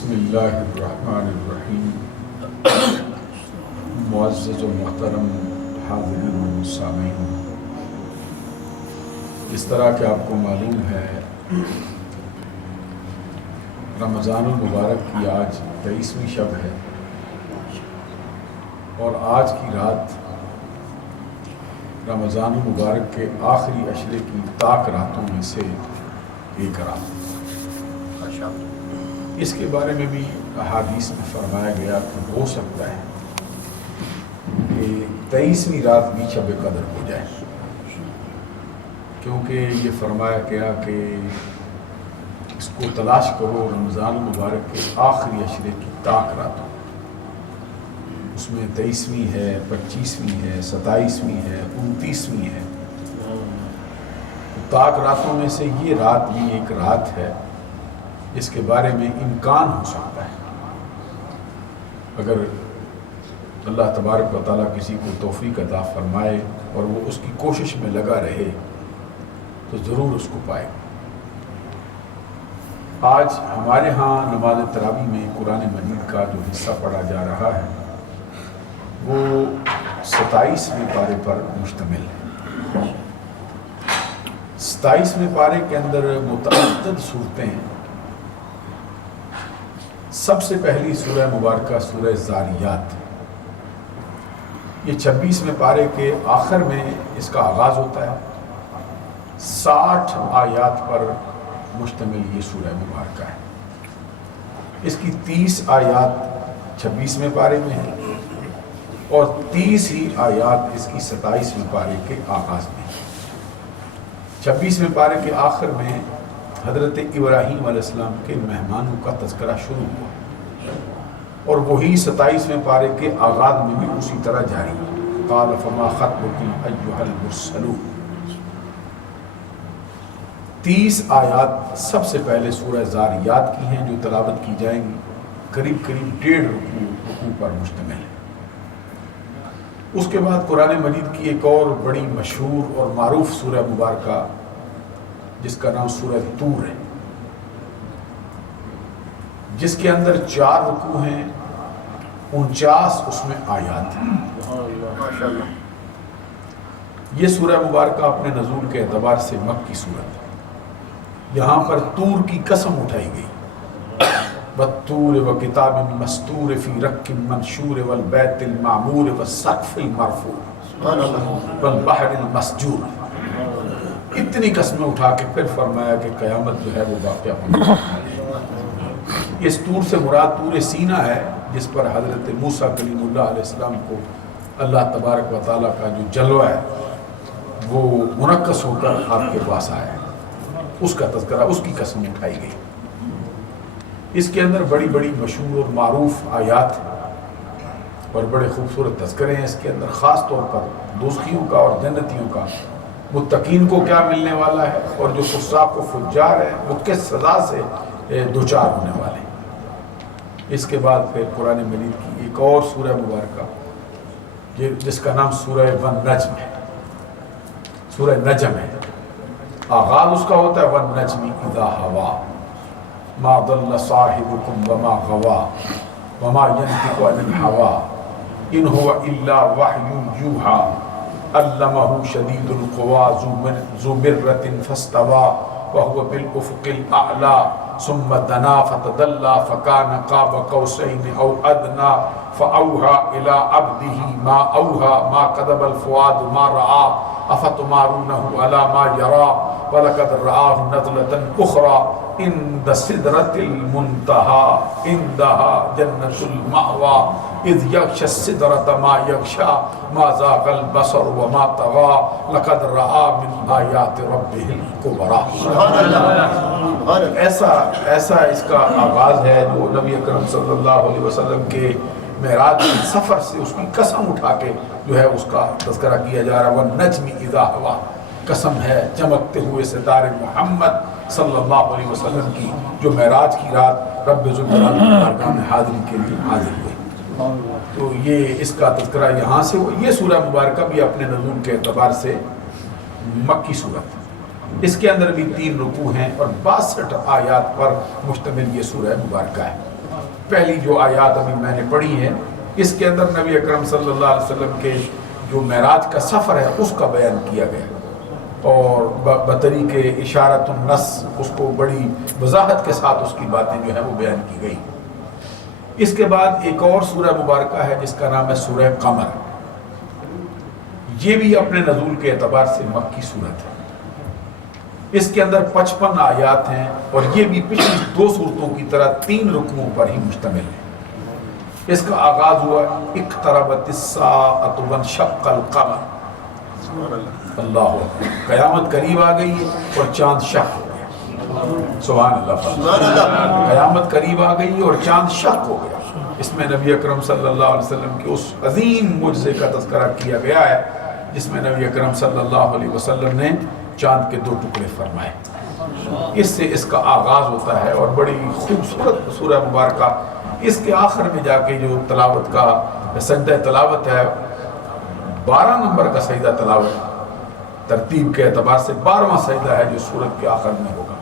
بسم اللہ الرحمن الرحیم۔ معزز و محترم حاضرین و سامعین، اس طرح کہ آپ کو معلوم ہے رمضان المبارک کی آج 23ویں شب ہے اور آج کی رات رمضان المبارک کے آخری عشرے کی طاق راتوں میں سے ایک رات۔ اس کے بارے میں بھی احادیث میں فرمایا گیا کہ ہو سکتا ہے کہ 23ویں رات بھی شب قدر ہو جائے، کیونکہ یہ فرمایا گیا کہ اس کو تلاش کرو رمضان المبارک کے آخری عشرے کی طاق راتوں، اس میں 23ویں ہے، 25ویں ہے، 27ویں ہے، 29ویں ہے۔ طاق راتوں میں سے یہ رات بھی ایک رات ہے جس کے بارے میں امکان ہو سکتا ہے، اگر اللہ تبارک و تعالیٰ کسی کو توفیق عطا فرمائے اور وہ اس کی کوشش میں لگا رہے تو ضرور اس کو پائے۔ آج ہمارے ہاں نماز تراویح میں قرآن مجید کا جو حصہ پڑھا جا رہا ہے وہ 27ویں پارے پر مشتمل ہے۔ 27ویں پارے کے اندر متعدد صورتیں ہیں۔ سب سے پہلی سورہ مبارکہ سورہ زاریات، یہ 26ویں پارے کے آخر میں اس کا آغاز ہوتا ہے۔ 60 آیات پر مشتمل یہ سورہ مبارکہ ہے۔ اس کی 30 آیات 26ویں پارے میں ہیں اور 30 ہی آیات اس کی 27ویں پارے کے آغاز میں ہیں۔ 26ویں پارے کے آخر میں حضرت ابراہیم علیہ السلام کے مہمانوں کا تذکرہ شروع ہوا اور وہی 27ویں پارے کے آغاز میں بھی اسی طرح جاری ہے۔ قال فما خطبکم ایھا المرسلون۔ 30 آیات سب سے پہلے سورہ زاریات کی ہیں جو تلاوت کی جائیں گی، قریب 1.5 رکوع پر مشتمل ہے۔ اس کے بعد قرآن مجید کی ایک اور بڑی مشہور اور معروف سورہ مبارکہ جس کا نام سورہ طور ہے، جس کے اندر 4 رکوع ہیں، 49 اس میں آیات ہیں۔ یہ سورہ مبارکہ اپنے نزول کے اعتبار سے مکی سورت ہے۔ یہاں پر طور کی قسم اٹھائی گئی، والطور وکتاب مستور فی رق منشور والبیت المعمور والسقف المرفوع والبحر المسجور۔ اتنی قسمیں اٹھا کے پھر فرمایا کہ قیامت جو ہے وہ واقعہ ہونے والی ہے۔ اس طور سے مراد طور سینہ ہے جس پر حضرت موسیٰ کلیم اللہ علیہ السلام کو اللہ تبارک و تعالیٰ کا جو جلوہ ہے وہ منعکس ہو کر آپ کے پاس آیا ہے، اس کا تذکرہ، اس کی قسم اٹھائی گئی۔ اس کے اندر بڑی بڑی مشہور اور معروف آیات ہیں اور بڑے خوبصورت تذکرے ہیں۔ اس کے اندر خاص طور پر دوزخیوں کا اور جنتیوں کا، متقین کو کیا ملنے والا ہے اور جو فساق و فجار ہیں وہ کس سزا سے دوچار ہونے والے ہیں۔ اس کے بعد پھر قرآن مجید کی ایک اور سورہ مبارکہ جس کا نام سورہ والنجم ہے، سورہ نجم ہے۔ آغاز اس کا ہوتا ہے والنجم اذا ہوا ما ضل صاحبکم وما غوا وما ینطق عن الہوی ان هو الا وحی یوحی علمہ شدید القوی ذو مرۃ فاستوی وهو بالافق الاعلی ثم دنا فتدلی فکان قاب قوسین او ادنی فاوحی الی عبده ما اوحی ما کذب الفؤاد ما رأى افتمارونہ علی ما یری ولقد رآہ نزلۃ اخری عند سدرۃ المنتہی عندها جنۃ المأوی اذ یغشی السدرۃ ما یغشی ما زاغ البصر وما طغی لقد رآ من آیات ربہ الکبریٰ۔ ایسا اس کا آغاز ہے جو نبی اکرم صلی اللہ علیہ وسلم کے معراج کے سفر سے اس کی قسم اٹھا کے جو ہے اس کا تذکرہ کیا جا رہا ہے۔ والنجم اذا ہوا، قسم ہے چمکتے ہوئے ستارے محمد صلی اللہ علیہ وسلم کی جو معراج کی رات رب ذوالجلال کی بارگاہ میں حاضری کے لیے حاضر ہوئے۔ تو یہ اس کا تذکرہ یہاں سے ہوا۔ یہ سورہ مبارکہ بھی اپنے نزول کے اعتبار سے مکی سورت ہے۔ اس کے اندر بھی 3 رکوع ہیں اور 62 آیات پر مشتمل یہ سورہ مبارکہ ہے۔ پہلی جو آیات ابھی میں نے پڑھی ہیں اس کے اندر نبی اکرم صلی اللہ علیہ وسلم کے جو معراج کا سفر ہے اس کا بیان کیا گیا اور بطریق اشارت النص اس کو بڑی وضاحت کے ساتھ اس کی باتیں جو ہیں وہ بیان کی گئی۔ اس کے بعد ایک اور سورہ مبارکہ ہے جس کا نام ہے سورہ قمر۔ یہ بھی اپنے نزول کے اعتبار سے مکی سورت ہے۔ اس کے اندر 55 آیات ہیں اور یہ بھی پچھلی 2 سورتوں کی طرح 3 رکوعوں پر ہی مشتمل ہے۔ اس کا آغاز ہوا اقتربت الساعۃ وانشق القمر، اللہ قیامت قریب آ گئی ہے اور چاند شق ہو گیا۔ سبحان اللہ، قیامت قریب آ گئی اور چاند شق ہو گیا۔ اس میں نبی اکرم صلی اللہ علیہ وسلم کے اس عظیم معجزے کا تذکرہ کیا گیا ہے جس میں نبی اکرم صلی اللہ علیہ وسلم نے چاند کے 2 ٹکڑے فرمائے۔ اس سے اس کا آغاز ہوتا ہے اور بڑی خوبصورت سورہ مبارکہ۔ اس کے آخر میں جا کے جو تلاوت کا سجدہ تلاوت ہے، 12 نمبر کا سجدہ تلاوت ترتیب کے اعتبار سے 12واں سجدہ ہے جو سورت کے آخر میں ہوگا۔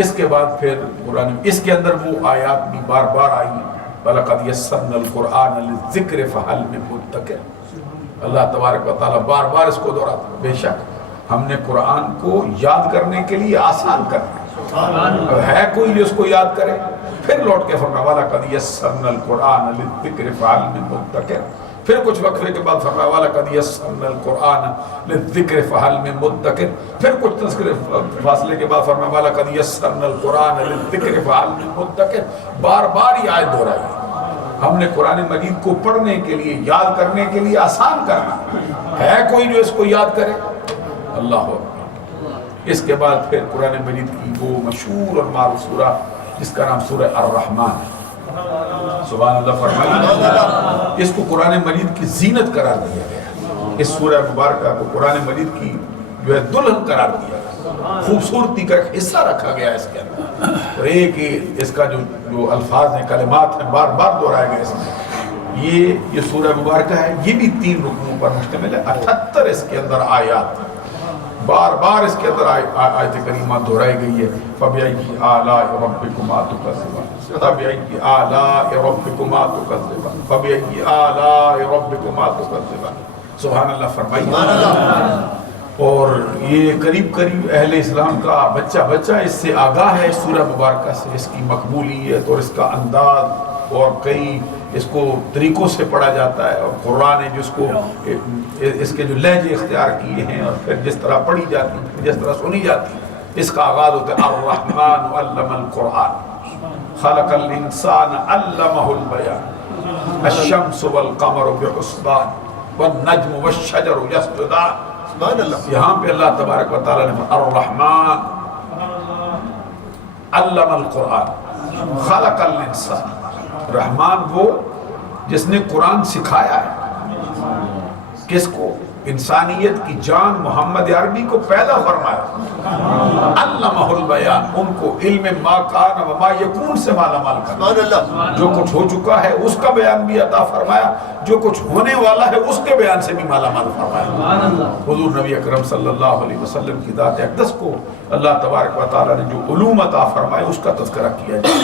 اس کے بعد پھر قرآن اس کے اندر وہ آیات بھی بار بار آئی، وَلَقَدْ يَسَّرْنَا الْقُرْآنَ لِلذِّكْرِ فَهَلْ مِن مُدَّكِرٍ۔ اللہ تبارک و تعالیٰ بار بار اس کو دہراتا، بے شک ہم نے قرآن کو یاد کرنے کے لیے آسان کر دیا، ہے کوئی جو اس کو یاد کرے؟ پھر لوٹ کے فرمایا وَلَقَدْ يَسَّرْنَا الْقُرْآنَ لِلذِّكْرِ فَهَلْ مِن مُدَّكِرٍ۔ پھر کچھ وقفے کے بعد فرمایا وَلَقَدْ يَسَّرْنَا الْقُرْآنَ لِلذِّكْرِ فَهَلْ مِن مُدَّكِرٍ۔ پھر کچھ تذکرے فاصلے کے بعد فرمایا وَلَقَدْ يَسَّرْنَا الْقُرْآنَ لِلذِّكْرِ فَهَلْ مِن مُدَّكِرٍ۔ بار بار یہ آیت دہرائی، ہم نے قرآن مجید کو پڑھنے کے لیے، یاد کرنے کے لیے آسان کرنا، ہے کوئی جو اس کو یاد کرے؟ اللہ اکبر۔ اس کے بعد پھر قرآن مجید کی وہ مشہور اور معروف سورہ جس کا نام سورہ الرحمن ہے۔ سبحان اللہ فرمائیے، اس کو قرآن مجید کی زینت قرار دیا گیا۔ اس سورہ مبارکہ کو قرآن مجید کی جو ہے دلہن قرار دیا گیا، خوبصورتی کا ایک حصہ رکھا گیا اس کے اندر، اور ایک اس کا جو الفاظ ہیں، کلمات ہیں، بار بار دہرائے گئے اس میں۔ یہ سورہ مبارکہ ہے، یہ بھی 3 رکوعوں پر مشتمل ہے، 78 اس کے اندر آیات، بار بار اس کے اندر آیت کریمہ دہرائی گئی ہے۔ فَبِأَيِّ آلَاءِ رَبِّكُمَا تُكَذِّبَانِ، فَبِأَيِّ آلَاءِ رَبِّكُمَا تُكَذِّبَانِ، فَبِأَيِّ آلَاءِ رَبِّكُمَا تُكَذِّبَانِ۔ سبحان اللہ فرمائیے۔ اور یہ قریب اہل اسلام کا بچہ اس سے آگاہ ہے، اس سورہ مبارکہ سے، اس کی مقبولیت اور اس کا انداز، اور کئی اس کو طریقوں سے پڑھا جاتا ہے، اور قرآن جس کو اس کے جو لہجے اختیار کیے ہیں اور پھر جس طرح پڑھی جاتی ہے، جس طرح سنی جاتی ہے۔ اس کا آغاز ہوتا ہے الرحمن علم القرآن خلق الانسان علمہ البیان الشمس والقمر بحسبان والنجم والشجر یسجدان۔ یہاں پہ اللہ تبارک و تعالیٰ نے الرحمن علم القرآن خلق الانسان، رحمان وہ جس نے قرآن سکھایا ہے، کس کو؟ انسانیت کی جان محمد عربی کو پیدا فرمایا، علمہ البیان، ان کو علم ما کان و ما یکون سے مالا مال کرنا، جو کچھ ہو چکا ہے اس کا بیان بھی عطا فرمایا، جو کچھ ہونے والا ہے اس کے بیان سے بھی مالا مال فرمایا۔ حضور نبی اکرم صلی اللہ علیہ وسلم کی ذات اقدس کو اللہ تبارک و تعالیٰ نے جو علوم عطا فرمائے اس کا تذکرہ کیا جائے۔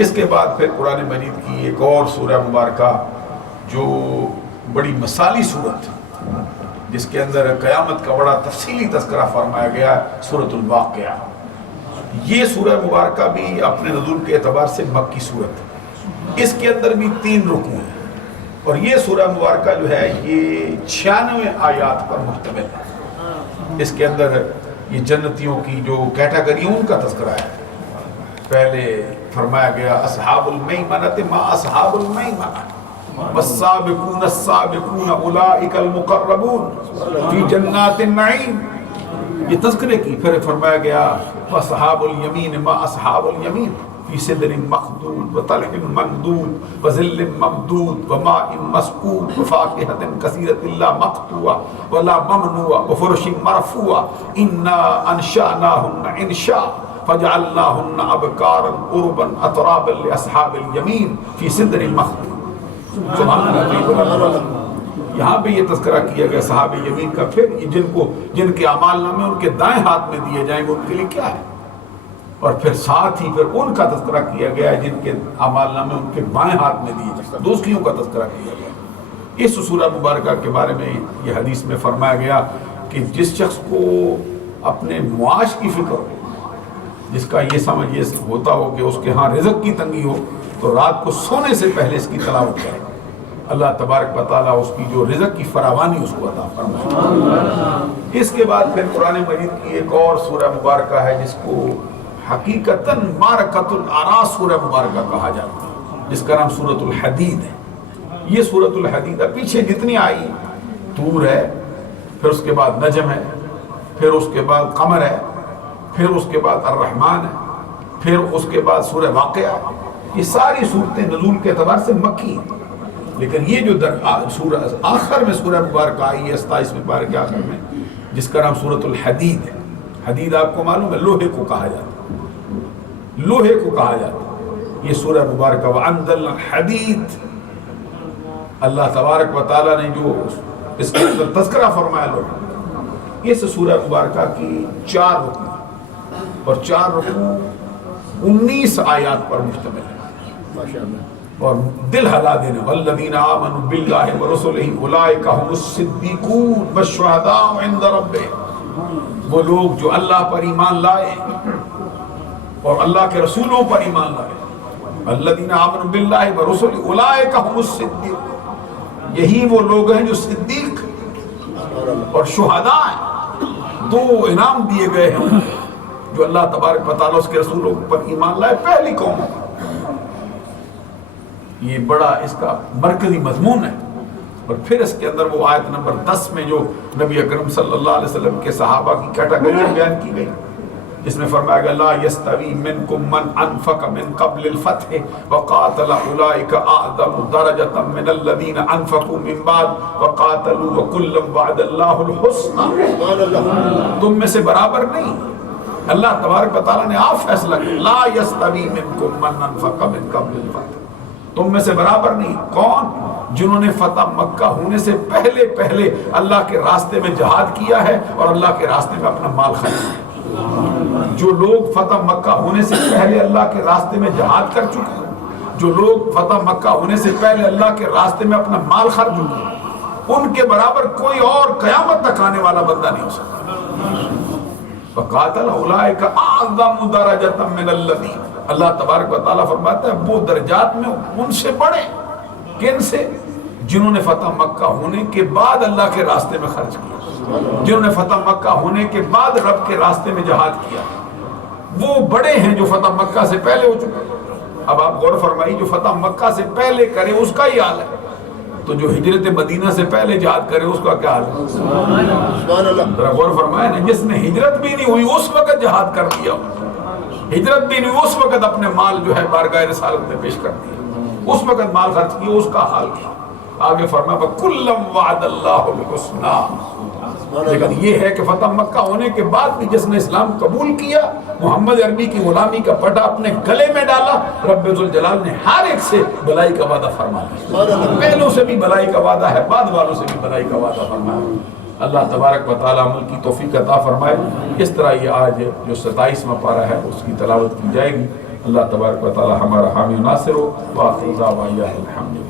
اس کے بعد پھر قرآن مجید کی ایک اور سورہ مبارکہ جو بڑی مثالی صورت جس کے اندر قیامت کا بڑا تفصیلی تذکرہ فرمایا گیا، سورۃ الواقعہ۔ یہ سورہ مبارکہ بھی اپنے نزول کے اعتبار سے مکی صورت ہے، اس کے اندر بھی 3 رکوع ہیں، اور یہ سورہ مبارکہ جو ہے یہ 96 آیات پر مشتمل ہے۔ اس کے اندر یہ جنتیوں کی جو کیٹیگری ان کا تذکرہ ہے۔ پہلے فرمایا گیا اصحاب المیمنۃ ما اصحاب المیمنہ والسابقون السابقون اولئک المقربون فی جنات النعیم، یہ تذکرے کی۔ پھر فرمایا گیا واصحاب الیمین ما اصحاب الیمین فی سدر مخضود وطلح منضود وظل ممدود وماء مسکوب وفاکہۃ کثیرۃ لا مقطوعہ ولا ممنوعہ وفرش مرفوعہ انا انشأناہن انشاء فجعلناہن ابکارا عربا اترابا لاصحاب الیمین فی سدر مخضود۔ سبحان اللہ۔ یہاں پہ یہ تذکرہ کیا گیا صحاب یمین کا۔ پھر جن کے اعمال نامے ان کے دائیں ہاتھ میں دیے جائیں گے ان کے لیے کیا ہے؟ اور پھر ساتھ ہی پھر ان کا تذکرہ کیا گیا ہے جن کے اعمال نامے ان کے بائیں ہاتھ میں دیے جائیں، دوستیوں کا تذکرہ کیا گیا۔ اس سورہ مبارکہ کے بارے میں یہ حدیث میں فرمایا گیا کہ جس شخص کو اپنے معاش کی فکر ہو، جس کا یہ سمجھ یہ ہوتا ہو کہ اس کے ہاں رزق کی تنگی ہو، تو رات کو سونے سے پہلے اس کی تلاوت کرے، اللہ تبارک و تعالیٰ اس کی جو رزق کی فراوانی اس کو عطا فرمائے۔ اس کے بعد پھر قرآن مجید کی ایک اور سورہ مبارکہ ہے جس کو حقیقتاً مارکۃ الاعراض سورہ مبارکہ کہا جاتا ہے، جس کا نام سورۃ الحدید ہے۔ یہ سورۃ الحدید ہے، پیچھے جتنی آئی طور ہے، پھر اس کے بعد نجم ہے، پھر اس کے بعد قمر ہے، پھر اس کے بعد الرحمن ہے، پھر اس کے بعد سورہ واقعہ ہے۔ یہ ساری صورتیں نزول کے اعتبار سے مکی ہیں، لیکن یہ جو سورہ آخر میں سورہ مبارکہ آئی ہے 27ویں پارے کے آخر میں، جس کا نام سورۃ الحدید ہے۔ حدید آپ کو معلوم ہے لوہے کو کہا جاتا ہے، لوہے کو کہا جاتا ہے۔ یہ سورہ مبارکہ وَأَنزَلْنَا الْحَدِيدَ، اللہ تبارک و تعالیٰ نے جو اس کے اندر تذکرہ فرمایا لوگ، اس سورہ مبارکہ کی 4 رکوع اور 4 رکوع 19 آیات پر مشتمل ہے، اور دل ہلا دینے والذین آمنوا باللہ ورسلہ اولئک هم الصدیقون والشہداء عند ربہم، وہ لوگ جو اللہ پر ایمان لائے اور اللہ کے رسولوں پر ایمان لائے، الذین آمنوا باللہ ورسلہ اولئک هم الصدیقون، یہی وہ لوگ ہیں جو صدیق اور شہداء ہیں، 2 انعام دیے گئے ہیں جو اللہ تبارک و تعالیٰ اس کے رسولوں پر ایمان لائے، پہلی قوم ہے۔ یہ بڑا اس کا مرکزی مضمون ہے۔ اور پھر اس کے اندر وہ آیت نمبر 10 میں جو نبی اکرم صلی اللہ علیہ وسلم کے صحابہ کی کیٹیگریاں بیان کی گئی، جس میں فرمایا گیا لا یستوی منکم من انفق من قبل الفتح وقاتل اولئک اعظم درجۃ من الذین انفقوا من بعد وقاتلوا وکلا وعد اللہ الحسنى، تم میں سے برابر نہیں، اللہ تبارک و تعالیٰ نے آپ فیصلہ کیا لا یستوی منکم من انفق من قبل الفتح، تم میں سے برابر نہیں کون؟ جنہوں نے فتح مکہ ہونے سے پہلے اللہ کے راستے میں جہاد کیا ہے اور اللہ کے راستے میں اپنا مال خرچ کیا۔ جو لوگ فتح مکہ ہونے سے پہلے اللہ کے راستے میں جہاد کر چکے ہیں، جو لوگ فتح مکہ ہونے سے پہلے اللہ کے راستے میں اپنا مال خرچ چکے ہیں، ان کے برابر کوئی اور قیامت تک آنے والا بندہ نہیں ہو سکتا۔ فقاتل اولئک اعظم درجۃ من الذین، اللہ تبارک و تعالیٰ فرماتا ہے وہ درجات میں ان سے بڑے، کن سے؟ جنہوں نے فتح مکہ ہونے کے بعد اللہ کے راستے میں خرچ کیا، جنہوں نے فتح مکہ ہونے کے بعد رب کے راستے میں جہاد کیا، وہ بڑے ہیں جو فتح مکہ سے پہلے ہو چکے۔ اب آپ غور فرمائیے، جو فتح مکہ سے پہلے کرے اس کا ہی حال ہے، تو جو ہجرت مدینہ سے پہلے جہاد کرے اس کا کیا حال ہے؟ سبحان اللہ۔ ذرا غور فرمائے نا، جس نے ہجرت بھی نہیں ہوئی اس وقت جہاد کر دیا، ہجرت بھی نہیں اس وقت اپنے مال جو ہے بارگاہ رسالت میں پیش کر دیا، اس وقت مال خرچ کیا، اس کا حال کیا؟ آگے فرمایا وَكُلًّا وَعَدَ اللَّهُ الْحُسْنَى، لیکن یہ ہے کہ فتح مکہ ہونے کے بعد بھی جس نے اسلام قبول کیا، محمد عربی کی غلامی کا پٹا اپنے گلے میں ڈالا، رب ذوالجلال نے ہر ایک سے بلائی کا وعدہ فرمایا، پہلوں سے بھی بلائی کا وعدہ ہے، بعد والوں سے بھی بلائی کا وعدہ فرمایا۔ اللہ تبارک و تعالیٰ عمل کی توفیق عطا فرمائے۔ اس طرح یہ آج جو 27واں پارہ ہے اس کی تلاوت کی جائے گی۔ اللہ تبارک و تعالیٰ ہمارا حامی و ناصر ہو، وآخر دعوانا الحمدللہ۔